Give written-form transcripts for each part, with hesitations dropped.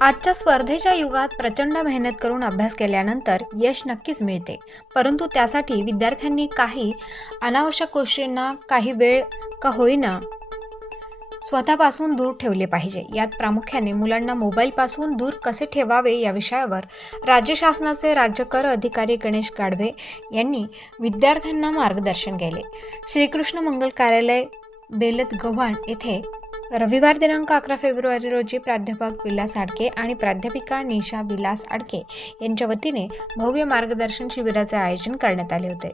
आजच्या स्पर्धेच्या युगात प्रचंड मेहनत करून अभ्यास केल्यानंतर यश नक्कीच मिळते, परंतु त्यासाठी विद्यार्थ्यांनी काही अनावश्यक गोष्टींना काही वेळ का होईना स्वतःपासून दूर ठेवले पाहिजे। यात प्रामुख्याने मुलांना मोबाईलपासून दूर कसे ठेवावे या विषयावर राज्य शासनाचे राज्य कर अधिकारी गणेश गाढवे यांनी विद्यार्थ्यांना मार्गदर्शन केले। श्रीकृष्ण मंगल कार्यालय बेलत गव्हाण येथे रविवार दिनांक 11 फेब्रुवारी रोजी प्राध्यापक विलास आडके आणि प्राध्यापिका निशा विलास आडके यांच्या वतीने भव्य मार्गदर्शन शिबिराचे आयोजन करण्यात आले होते।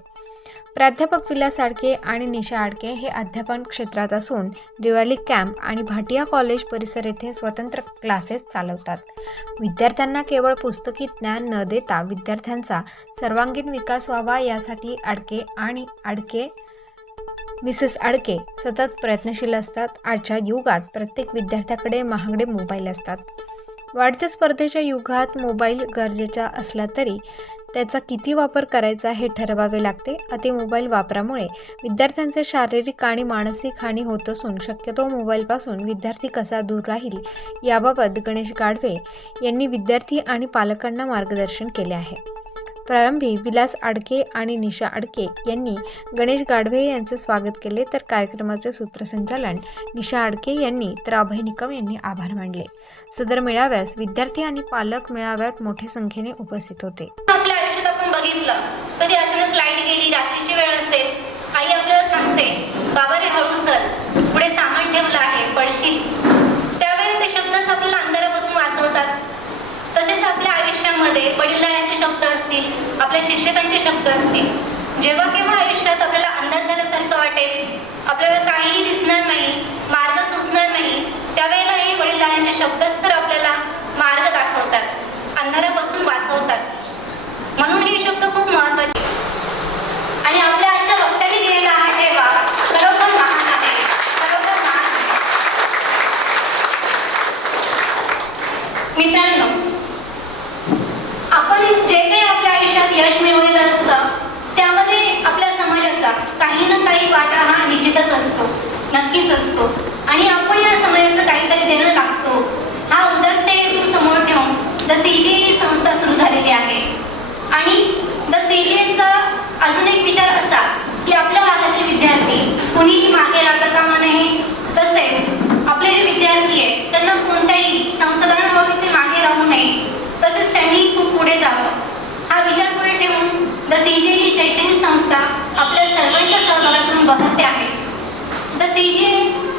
प्राध्यापक विलास आडके आणि निशा आडके हे अध्यापन क्षेत्रात असून दिवाळी कॅम्प आणि भाटिया कॉलेज परिसर येथे स्वतंत्र क्लासेस चालवतात। विद्यार्थ्यांना केवळ पुस्तकी ज्ञान न देता विद्यार्थ्यांचा सर्वांगीण विकास व्हावा यासाठी आडके मिसेस आडके सतत प्रयत्नशील असतात। आजच्या युगात प्रत्येक विद्यार्थ्याकडे महागडे मोबाईल असतात। वाढत्या स्पर्धेच्या युगात मोबाईल गरजेचा असला तरी त्याचा किती वापर करायचा हे ठरवावे लागते। अति मोबाईल वापरामुळे विद्यार्थ्यांचे शारीरिक आणि मानसिक हानी होत असून शक्यतो मोबाईलपासून विद्यार्थी कसा दूर राहील याबाबत गणेश गाढवे यांनी विद्यार्थी आणि पालकांना मार्गदर्शन केले आहे। प्रारंभी विलास आडके आणि निशा आडके यांनी गणेश गाढवे यांचे स्वागत केले, तर कार्यक्रमाचे सूत्रसंचालन निशा आडके यांनी तर अभय निकम यांनी आभार मानले। सदर मेळाव्यास विद्यार्थी आणि पालक मेळाव्यात मोठ्या संख्येने उपस्थित होते। आपल्या आयुष्यात आपण बघितलं कधी अचानक लाईट गेली, रात्रीची वेळ असेल, आई आपल्याला सांगते बाबा रे हळू चल, पुढे सामान ठेवलं आहे, पडशील। त्यावेळेस ते शब्दच आपल्याला अंधारापासून वाचवतात। तसेच आपल्या आयुष्यामध्ये वडीलधाऱ्यांचे शब्द असतील, आपल्या शिक्षकांचे शब्द असतील। जेव्हा केव्हा आयुष्यात आपल्याला अंधार झाल्यासारखं वाटेल, आपल्याला काहीही दिसणार नाही, मार्ग सुचणार नाही, त्यावेळेला हे वडीलधाऱ्यांचे शब्दच तर आपल्याला मार्ग दाखवतात, अंधारापासून वाचवतात। म्हणून हे शब्द खूप महत्त्वाचे आणि आपल्या आजच्या वक्त्याने दिलेला हा ठेवा खरोखर महान आहे, खरोखर महान आहे। मित्रांनो, आपण जे काही आपल्या आयुष्यात यश मिळवलेलं असतं त्यामध्ये आपल्या समाजाचा काही ना काही वाटा हा निश्चितच असतो, नक्कीच असतो आणि आपण या समाजाचं काहीतरी देणं लागतो। हा उदत्त हेतू समोर ठेवून द सीजे संस्था सुरू झालेली आहे आणि द सीजेचा अजून एक विचार असा की आपल्या भागातील विद्यार्थी कोणी मागे राहता कामा नये, तसेच आपले जे विद्यार्थी आहेत त्यांना कोणत्याही संसाधनांबाबत ते मागे राहू नये, तसेच त्यांनी खूप पुढे जावं। हा विचार पुढे ठेवून द सीजे ही शैक्षणिक संस्था आपल्या सर्वांच्या सहभागातून बहरते आहे। द सीजे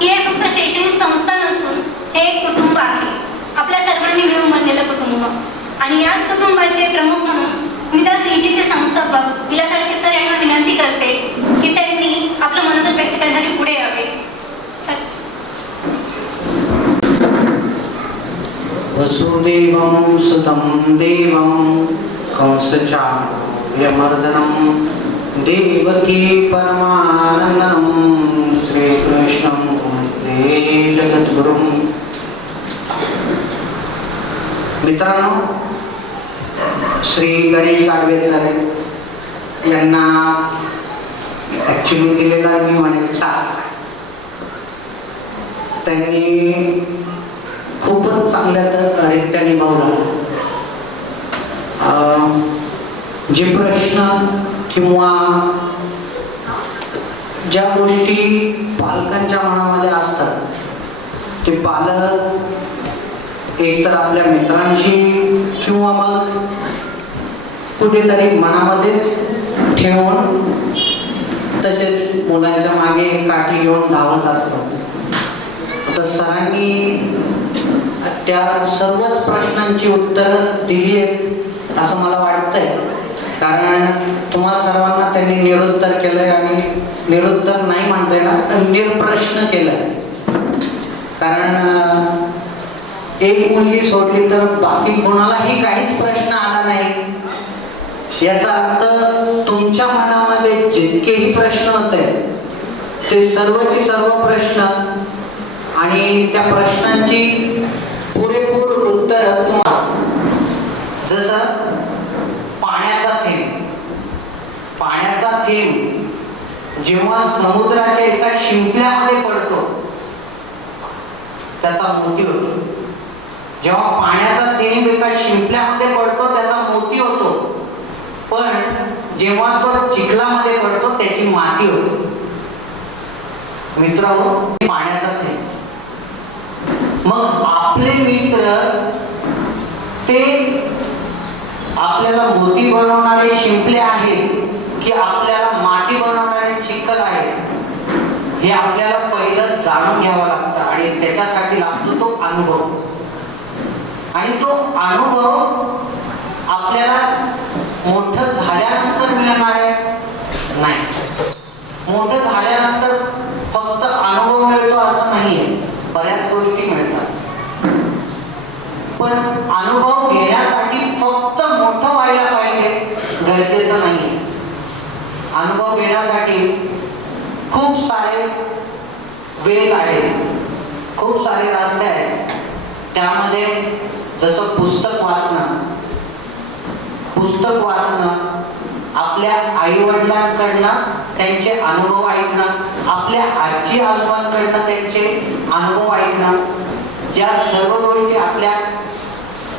ही फक्त शैक्षणिक संस्था नसून हे एक कुटुंब आहे, आपल्या सर्वांनी मिळून बनलेलं कुटुंब आणि याच कुटुंबाचे प्रमुख म्हणून मी द सीजेचे संस्थापक विलास आडके सर यांना विनंती करते की त्यांनी आपलं मनोगत व्यक्त करण्यासाठी पुढे यावे। वसुदेवं सुतं देवं कंसचाणूरमर्दनं देवकी परमानन्दं श्रीकृष्णं वन्दे जगद्गुरुं। मित्रांनो, श्री गणेश गाढवे सर यांना ॲक्च्युली दिलेला मी म्हणेल टास्क त्यांनी खूपच चांगल्या रित्या निभावला। जे प्रश्न किंवा ज्या गोष्टी पालकांच्या मनामध्ये असतात ते पालक एकतर आपल्या मित्रांशी किंवा मग कुठेतरी मनामध्येच ठेवून तसेच मुलांच्या मागे काठी घेऊन धावत असतात। तर सरांनी त्या सर्वच प्रश्नांची उत्तरं दिली आहेत असं मला वाटतंय, कारण तुम्हा सर्वांना त्यांनी निरुत्तर केलंय आणि निरुत्तर नाही म्हणता येणार तर निरप्रश्न केलंय। कारण एक मुलगी सोडली तर बाकी कोणालाही काहीच प्रश्न आला नाही। याचा अर्थ तुमच्या मनामध्ये जितकेही प्रश्न होते ते सर्वचे सर्व प्रश्न आणि त्या प्रश्नांची पुरेपूर उत्तर तुम्हाला, जसं पाण्याचा थेंब जेव्हा समुद्राच्या एका शिंपल्यामध्ये पडतो त्याचा मोती होतो, जेव्हा पाण्याचा थेंब एका शिंपल्यामध्ये पडतो त्याचा मोती होतो, पण जेव्हा तो चिखलामध्ये पडतो त्याची माती होते. मित्रांनो, पाण्याचा थेंब. मग आपले मित्र ते आपल्याला मोती बनवणारे शिंपले आहेत की आपल्याला माती बनवणारे चिखल आहेत, हे आपल्याला पहिलं जाणून घ्यावं लागतं. आणि त्याच्यासाठी लागतो तो अनुभव. आणि तो अनुभव आपल्याला मोठं झाल्यानंतर मिळणार आहे नाही. मोठं झाल्यानंतर फक्त अनुभव मिळतो असं नाहीये, बऱ्याच गोष्टी मिळतात. पण अनुभव घेण्यासाठी फक्त मोठं व्हायला पाहिजे गरजेचं नाहीये. अनुभव घेण्यासाठी खूप सारे वेज आहेत, खूप सारे रस्ते आहेत. त्यामध्ये जसं पुस्तक वाचणं, आपल्या आई वडिलांकडनं त्यांचे अनुभव ऐकणं, आपल्या आजी आजोबांकडनं त्यांचे अनुभव ऐकणं, ज्या सर्व गोष्टी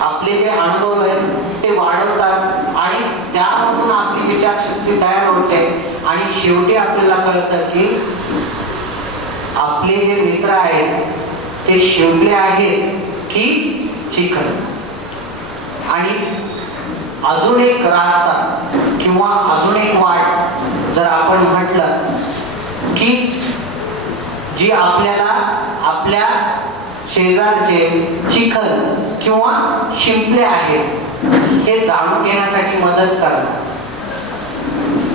आपले जे अनुभव आहेत ते वाढवतात आणि त्यामधून आपली विचारशक्ती तयार होते. आणि शेवटी आपल्याला कळतं की आपले जे मित्र आहेत ते शिंपले आहेत की चिखल. आणि अजून एक रास्ता किंवा अजून एक वाट जर आपण म्हटलं की जी आपल्याला आपल्या शेजारचे चिखल किंवा शिंपले आहेत हे जाणून घेण्यासाठी मदत करतात,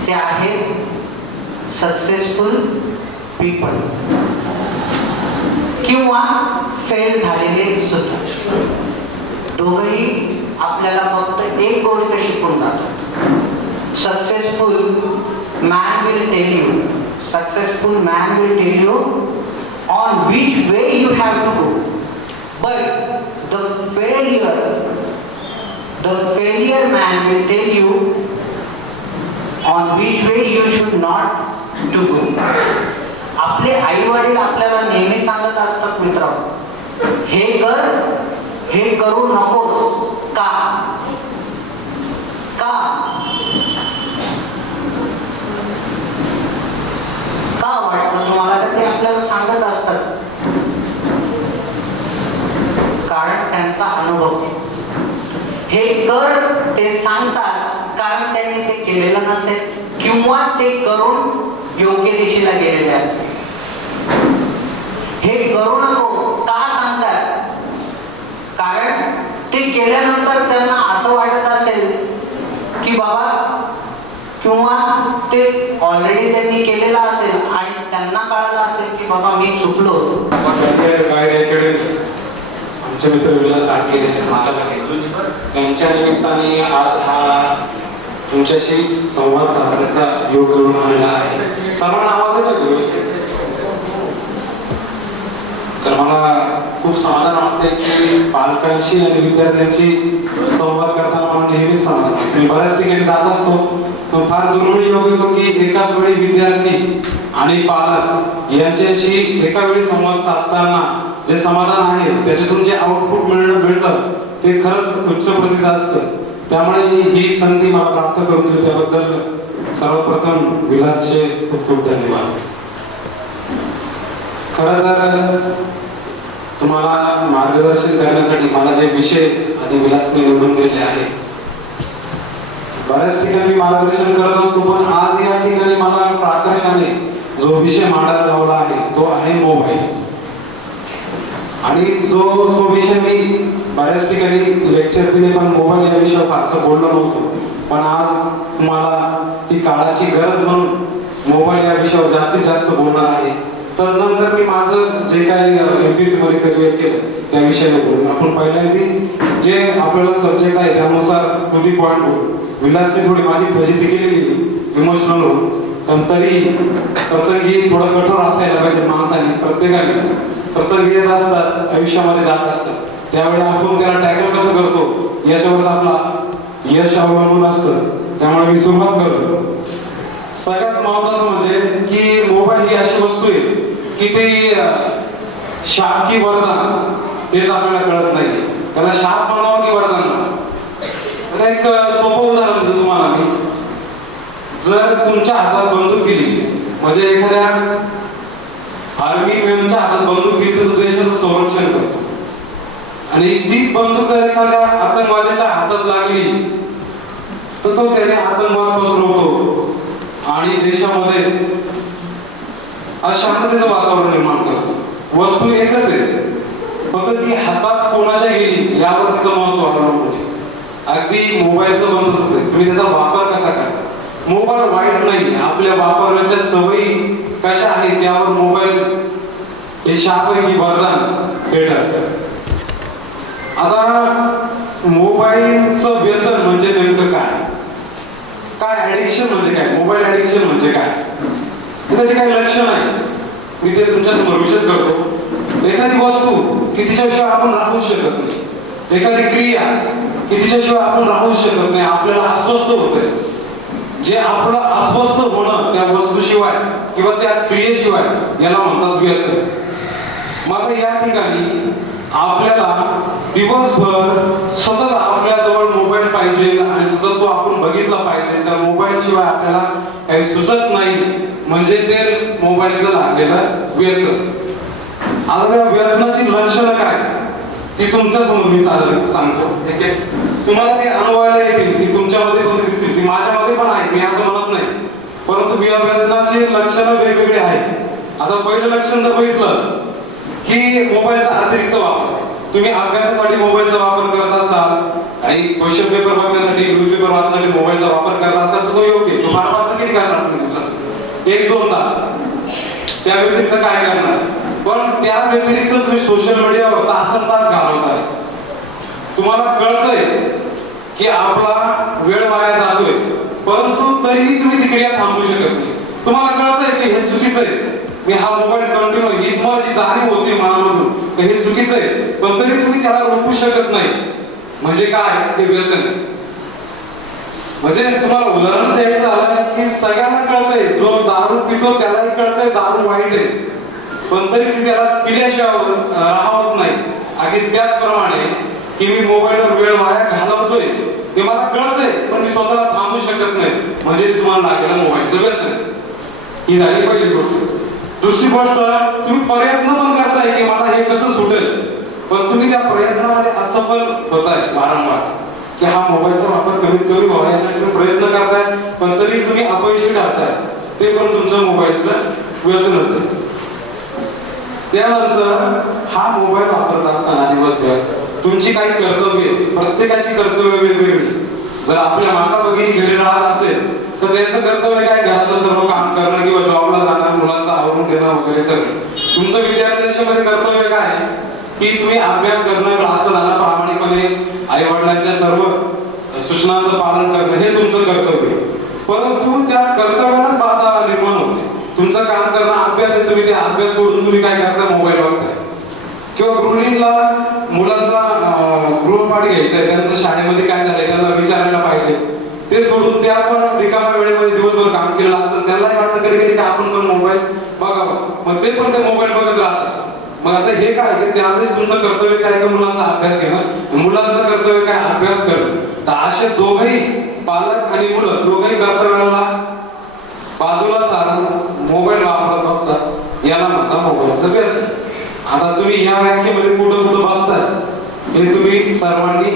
ते आहेत सक्सेसफुल पीपल किंवा फेल झालेले सुद्धा. दोघंही आपल्याला फक्त एक गोष्ट शिकून जातात. Successful man will tell you on which way you have to go, but the failure man will tell you on which way you should not to go. आपले आई वडील आपल्याला नेहमी सांगत असतात, मित्र हे कर, हे करू नकोस. का वाटतं तुम्हाला ते आपल्याला सांगत असतात? कारण त्यांचा अनुभव. हे कर ते सांगतात कारण त्यांनी ते केलेलं नसेल किंवा ते करून योग्य दिशेला गेलेले असते. हे करू नको का सांगतात? कारण ते केल्यानंतर त्यांना असं वाटत असेल की बाबा, किंवा ते ऑलरेडी त्यांनी केलेलं असेल आणि त्यांना कळालं असेल की बाबा मी चुकलो होतो. आमचे मित्र विलास साळके त्यांच्या निमित्ताने आज हा तुमच्याशी संवाद साधण्याचा योग जुळून आलेला आहे. सर्वांना आवाज येतो व्यवस्थित? तर मला खूप समाधान वाटते की पालकांशी आणि विद्यार्थ्यांशी संवाद करताना मला नेहमीच समाधान वाटते. मी बऱ्याच ठिकाणी जात असतो पण फार दुर्मिळ योग येतो की एकाच वेळी विद्यार्थी आणि पालक यांच्याशी एका वेळी संवाद साधताना जे समाधान आहे त्याच्यातून जे आउटपुट मिळतं ते खरंच उच्च प्रतीचं असतं. त्यामुळे ही संधी मला प्राप्त करून दिली त्याबद्दल सर्वप्रथम विलासचे खूप खूप धन्यवाद. खरं तर तुम्हाला मार्गदर्शन करण्यासाठी मला जे विषय आधी विलासने निवडून दिले आहे, बऱ्याच ठिकाणी मार्गदर्शन करत असतो पण आज या ठिकाणी मला प्राकर्षाने जो विषय मांडायला लावला आहे तो आहे मोबाईल. आणि जो विषय मी बऱ्याच ठिकाणी लेक्चर दिले पण मोबाईल या विषयावर फारसं बोललो नव्हतो, पण आज तुम्हाला ती काळाची गरज म्हणून मोबाईल या विषयावर जास्तीत जास्त बोलणार आहे. तर नंतर मी माझं जे काही MPSC मध्ये करिअर केलं त्या विषयाने बोलू. आपण पहिल्यांदा जे आपल्याला सब्जेक्ट आहे त्यानुसार कृती पॉईंट बोलू. विलासने थोडी माझी फजिती केलेली इमोशनल होऊन, पण तरी प्रसंगी थोडं कठोर असायला पाहिजे माणसाने. प्रत्येकाने प्रसंगी येत असतात, आयुष्यामध्ये जात असतात, त्यावेळी आपण त्याला टॅकल कसं करतो याच्यावर आपला यश अवलंबून असतं. त्यामुळे मी सुरुवात करतो. सगळ्यात महत्त्वाचं म्हणजे की मोबाईल ही अशी वस्तू आहे की ती शाप की वरदान हेच आपल्याला कळत नाही. त्याला शाप म्हणावं की वरदान म्हणावं. आता एक सोपं उदाहरण देतो तुम्हाला मी. जर तुमच्या हातात बंदूक दिली, म्हणजे एखाद्या आर्मी मॅनच्या हातात बंदूक दिली तर तो देशाचं संरक्षण करतो, आणि तीच बंदूक जर एखाद्या आतंकवाद्याच्या हातात लागली तर तो त्याने आतंकवाद पसरवतो आणि देशामध्ये अशांततेचं वातावरण निर्माण करतो. वस्तू एकच आहे, फक्त ती हातात कोणाच्या गेली यावर तिचं महत्व अवलंबून आहे. अगदी मोबाईलचं बंदच आहे, तुम्ही त्याचा वापर कसा करता. मोबाईल वाईट नाही, आपल्या वापरण्याच्या सवयी कशा आहेत त्यावर मोबाईल हे शाप आहे की वरदान हे ठरतं. आता मोबाईलचं व्यसन म्हणजे नेमकं काय, काय ऍडिक्शन म्हणजे काय, मोबाईल ऍडिक्शन म्हणजे काय, त्याचे काही लक्षण आहे मी ते तुमच्या समोर विशद करतो. एखादी वस्तू की तिच्याशिवाय आपण राहूच शकत नाही, एखादी क्रिया की तिच्याशिवाय आपण राहूच शकत नाही, आपल्याला अस्वस्थ होतंय. जे आपलं अस्वस्थ होणं त्या वस्तूशिवाय किंवा त्या क्रियेशिवाय याला म्हणतात व्यसन. मग या ठिकाणी आपल्याला दिवसभर सतत आपल्याजवळ मोबाईल पाहिजे आणि सतत तो आपण बघितला पाहिजे. त्या मोबाईल शिवाय आपल्याला काही सुचत नाही, म्हणजे ते मोबाईलचं लागलेलं व्यसन. आता त्या व्यसनाची लक्षणं काय ती तुमच्या समोर मी सांगतो. ठीक आहे, तुम्हाला ते अनुभवायला येतील की तुमच्यामध्ये पण दिसतील, ती माझ्यामध्ये पण आहे, मी असं म्हणत नाही, परंतु व्यसनाची लक्षणं वेगवेगळी आहेत. आता पहिलं लक्षण जर बघितलं की मोबाईलचा अतिरिक्त वापर. तुम्ही अभ्यासासाठी मोबाईलचा वापर करत असाल, काही क्वेश्चन पेपर बघण्यासाठी, न्यूजपेपर वाचण्यासाठी मोबाईलचा वापर करत असाल तर तो योग्य. तो फार वाटतं किती करणार तुम्ही दिवसात 1-2 तास, त्या व्यतिरिक्त काय करणार. पण त्या व्यतिरिक्त तुम्ही सोशल मीडियावर तासंतास घालवताय. तुम्हाला कळतंय की आपला वेळ वाया जातोय, परंतु तरीही तुम्ही ती क्रिया थांबवू शकत नाही. तुम्हाला कळतंय की हे चुकीचं आहे, मी हा मोबाईल कंटिन्यू, ही तुम्हाला जी जाणीव होती मनामधून की हे चुकीचं आहे, पण तरी तुम्ही त्याला रोखू शकत नाही. म्हणजे काय, ते व्यसन. म्हणजे तुम्हाला उदाहरण द्यायचं झालं की सगळ्यांना कळतंय, जो दारू पितो त्यालाही कळतंय दारू वाईट आहे, पण तरी ती त्याला पिल्याशिवाय राहत नाही. अगदी त्याचप्रमाणे की मी मोबाईलवर वेळ वाया घालवतोय ते मला कळतंय, पण मी स्वतःला थांबवू शकत नाही, म्हणजे ते तुम्हाला लागलेलं मोबाईलचं व्यसन. ही झाली पहिली गोष्ट. दुसरी गोष्ट, तुम्ही प्रयत्न पण करताय की मला हे कसं सुटेल, पण तुम्ही त्या प्रयत्नामध्ये असफल होताय वारंवार की हा मोबाईलचा वापर कमीत कमी व्हावा यासाठी प्रयत्न करताय, पण तरी तुम्ही अपयशी ठरताय. ते पण तुमचं मोबाईलचं व्यसन असेल. त्यानंतर हा मोबाईल वापरत असताना दिवसभर तुमची काही कर्तव्य, प्रत्येकाची कर्तव्य वेगवेगळी. जर आपल्या माता भगिनी घरी राहत असेल तर त्यांचं कर्तव्य काय, घराचं सर्व काम करणं किंवा जॉबला जाणं, मुलांचं आवरून देणं वगैरे सगळं. तुमचं विद्यार्थ्यांच्यामध्ये कर्तव्य काय की तुम्ही अभ्यास करणं, क्लासला जाणं, प्रामाणिकपणे आई वडिलांच्या सर्व सूचनांचं पालन करणं हे तुमचं कर्तव्य. परंतु त्या कर्तव्यालाच बाधा निर्माण होते. तुमचं काम करणं अभ्यास आहे, तुम्ही ते अभ्यास सोडून तुम्ही काय करता, मोबाईल बघताय. किंवा गृहिणीला मुलांचा गृहपाठ घ्यायचा आहे, त्यांचं शाळेमध्ये काय झालंय त्यांना विचारायला पाहिजे, ते सोडून त्या पण रिकाम्या वेळेमध्ये दिवसभर काम केलेलं असतं, त्यांनाही वाटतं कधी कधी की आपण पण मोबाईल बघावं, मग ते पण ते मोबाईल बघत राहतात. मग आता हे काय की त्यावेळेस तुमचं कर्तव्य काय की मुलांचा अभ्यास घेणं, मुलांचं कर्तव्य काय अभ्यास करणं. तर असे दोघंही पालक आणि मुलं दोघंही कर्तव्याला बाजूला सारून मोबाईल वापरत बसतात, याला म्हणतात मोबाईलचं व्यसन. आता तुम्ही या व्याख्येमध्ये कुठं कुठं बसताय हे तुम्ही सर्वांनी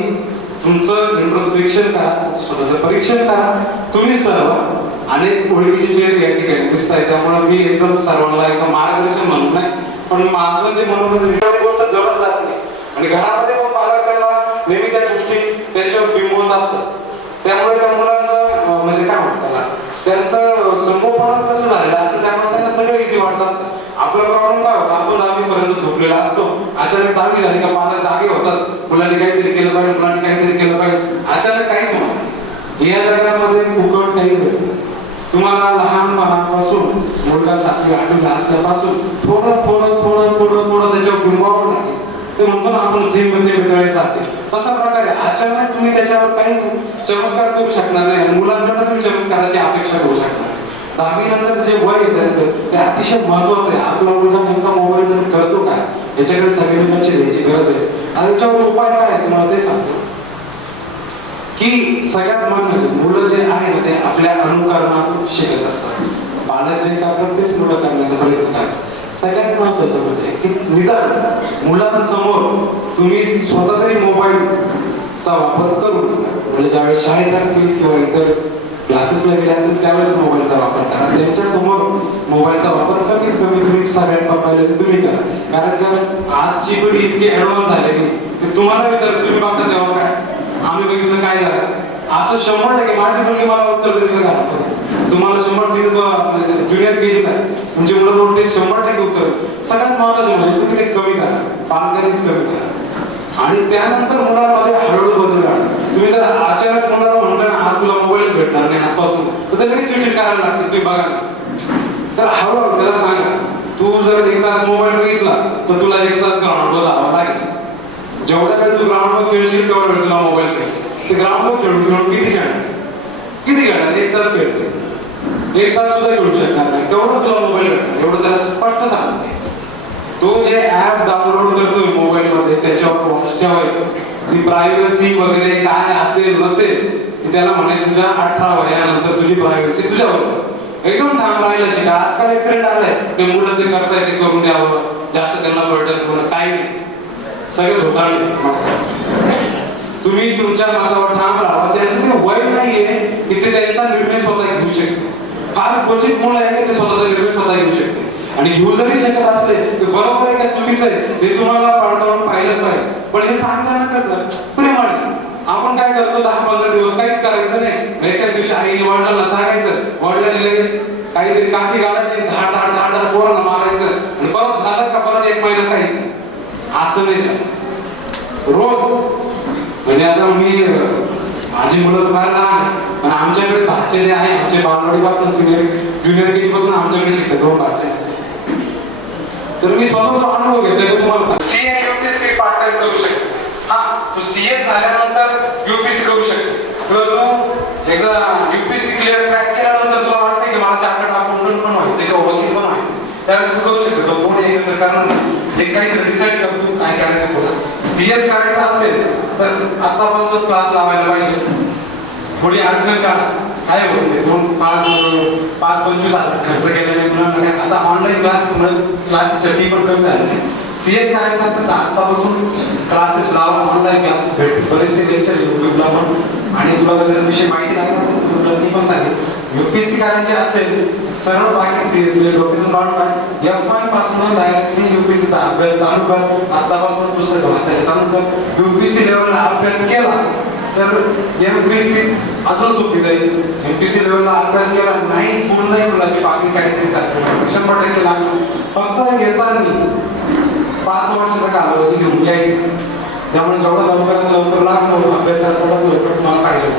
तुमचं इंट्रोस्पेक्शन करा, स्वतःचं परीक्षण करा, तुम्हीच ठरवा. आणि ओळखीचे चेहरे या ठिकाणी दिसत आहे, त्यामुळे मी एकदम सर्वांना एकदम मार्गदर्शन म्हणत नाही, पण माझं जे मनोरंजन गोष्ट जवळ जात नाही. आणि घरामध्ये पण पालक त्यांना नेहमी त्या गोष्टी त्यांच्यावर बिंबवत असतात, त्यामुळे त्या मुलांचं म्हणजे काय म्हणतात त्याला, त्यांचं संगोपनच तसं झालेलं असं, त्यामुळे त्यांना सगळं इझी वाटत असतं. आपला प्रॉब्लेम काय होता, आपण 10वी पर्यंत झोपलेला असतो, अचानक 10वी झाली का पालक जागे होतात, मुलांनी काहीतरी केलं पाहिजे, मुलांनी काहीतरी केलं पाहिजे, अचानक काहीच होणार. या जगामध्ये फुकट काहीच भेटत. तुम्हाला लहानपणापासून मुलगा 7वी 8वी असल्यापासून थोडं थोडं थोडं थोडं थोडं त्याच्यावर बिंबवावं लागेल. ते म्हणतो ना आपण थेंब थेंब तळायचं असेल, तसा प्रकारे अचानक तुम्ही त्याच्यावर काही चमत्कार करू शकणार नाही, मुलांकडून तुम्ही चमत्काराची अपेक्षा करू शकणार. 10वी नंतर जे वय आहे त्यांचं ते अतिशय महत्वाचं आहे. आपला मुलगा नेमका मोबाईल मध्ये करतो काय याच्याकडे सगळी लक्ष द्यायची गरज आहे. आणि त्याच्यावर उपाय काय आहे तुम्हाला ते सांगतो की सगळ्यात म्हणजे मुलं जे आहे ना ते आपल्या अनुकरणातून शिकत असतात. पालक जे करतात तेच मुलं करण्याचा प्रयत्न करतात. सगळ्यात महत्वाचं म्हणजे की निदान मुलांसमोर तुम्ही स्वतः तरी मोबाईलचा वापर करू नका. म्हणजे ज्यावेळेस शाळेत असतील किंवा इतर क्लासेसला गेले असेल त्यावेळेस मोबाईलचा वापर करा. त्यांच्यासमोर मोबाईलचा वापर कमीत कमी तुम्ही सगळ्यात पहिले तुम्ही करा. कारण आजची पिढी इतकी ऍडव्हान्स झालेली की तुम्हाला विचार तुम्ही बघता तेव्हा काय आम्ही बघितलं काय झालं असं 100% माझी मुलगी मला उत्तर देते का तुम्हाला 100 ज्युनियर केजी ला तुमची मुलं रोड 100% उत्तर. सगळ्यात महत्वाचं म्हणजे तुम्ही ते कमी करा. पालकांनीच कमी करा आणि त्यानंतर मुलांमध्ये हळूहळू बदल करा. तुम्ही जर अचानक मुलाला म्हणलं ना आज तुला मोबाईलच भेटणार नाही आजपासून तर ते लगेच चिडचिड करायला लागते तुम्ही बघा ना. तर हळूहळू त्याला सांगा तू जर 1 तास मोबाईल बघितला तर तुला 1 तास ग्राउंडवर जावं लागेल. जेवढ्या वेळ तू ग्राउंडवर खेळशील तेवढ्या वेळ तुला मोबाईल पाहिजे. ते ग्राउंडवर खेळून किती खेळणार 1 तास खेळते 1 तास सुद्धा खेळू शकणार नाही तेवढंच तुला मोबाईल भेटणार एवढं त्याला स्पष्ट सांगते. तो जे ऍप डाउनलोड करतोय मोबाईल मध्ये त्याच्यावर वॉच ठेवायचं. ती प्रायव्हसी वगैरे काय असेल नसेल ती त्याला म्हणे तुझ्या 18 वयानंतर तुझी प्रायव्हसी तुझ्याबरोबर एकदम ठाम राहायला शिका. आजकाल एक ट्रेंड आलाय ते मुलं ते करताय ते करून द्यावं जास्त त्यांना बर्डन करून काय नाही सगळे धोकाळे. तुम्ही तुमच्या मतावर ठाम राहा. त्यांचं ते वय नाहीये की ते त्यांचा निर्णय स्वतः घेऊ शकते. फार क्वचित मुलं आहे की ते स्वतःचा निर्णय स्वतः घेऊ शकते आणि घेऊ जरी शकत असले ते बरोबर आहे का चुकीचं आहे हे तुम्हाला पडताळून पाहिलंच पाहिजे. पण हे सांगताना कसं प्रेमाने आपण काय करतो 10-15 दिवस काहीच करायचं नाही. एका दिवशी आईने वडिलांना सांगायचं वडिलांनी लगेच काहीतरी काठी काढायची धाड धाड धाड धाड पोरांना मारायचं आणि परत झालं का परत 1 महिना खायचं. असं नाही झालं रोज. म्हणजे आता मी माझी मुलं फार लहान आहे पण आमच्याकडे भाचे जे आहे आमचे बालवाडीपासून ज्युनियर केजी पासून आमच्याकडे शिकतात 2 भाचे. तर मी स्वतः तो अनुभव घेतोय तुम्हाला सांग. सीए आणि यूपीएससी पार्ट टाइम करू शकते. हा तू सीए झाल्यानंतर यूपीएससी करू शकते किंवा तू एकदा यूपीएससी क्लिअर क्रॅक केल्यानंतर तुला वाटते की मला चार्टर्ड अकाउंटंट पण व्हायचं किंवा वकील पण व्हायचं त्यावेळेस तू करू शकतो. कोणी एकत्र करणार नाही. एक काहीतरी डिसाईड कर तू काय करायचं पुढे. सीएस करायचं असेल तर आतापासूनच क्लास लावायला पाहिजे. थोडी अडचण का काय होते 2-5-25 खर्च केल्याने मुलांना आता ऑनलाईन क्लासेसच्या फी पण कमी झाली. सीएस करायचं असेल तर आतापासून क्लासेस लावा. ऑनलाईन क्लासेस भेटतील बरेचसे लेक्चर युट्यूबला पण आणि तुला जर विषय माहिती लागला असेल तर तुला ती पण सांगेल. यूपीएससी करायची असेल सरळ बाकी सीएस डोक्यातून काढून टाक. एफ-वाय पासून डायरेक्टली यूपीएससीचा अभ्यास चालू कर. आतापासून पुस्तक वाचायला चालू कर. यूपीएससी लेवलला अभ्यास केला तर एमपीएससी अजून सोपी जाईल. एमपीएससी लेवलला अभ्यास केला नाही पूर्ण नाही मुलाची बाकी काहीतरी सारखं 100% लागलं. फक्त येताना 5 वर्षाचा कालावधी घेऊन यायचं. त्यामुळे जेवढा लवकर लागलो अभ्यासाला तेवढा लवकर तुम्हाला पाहिजे.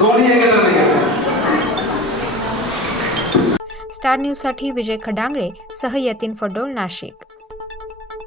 कोणी एकत्र नाही करणार. स्टार न्यूजसाठी विजय खडांगळे सह यतीन फडोळ नाशिक.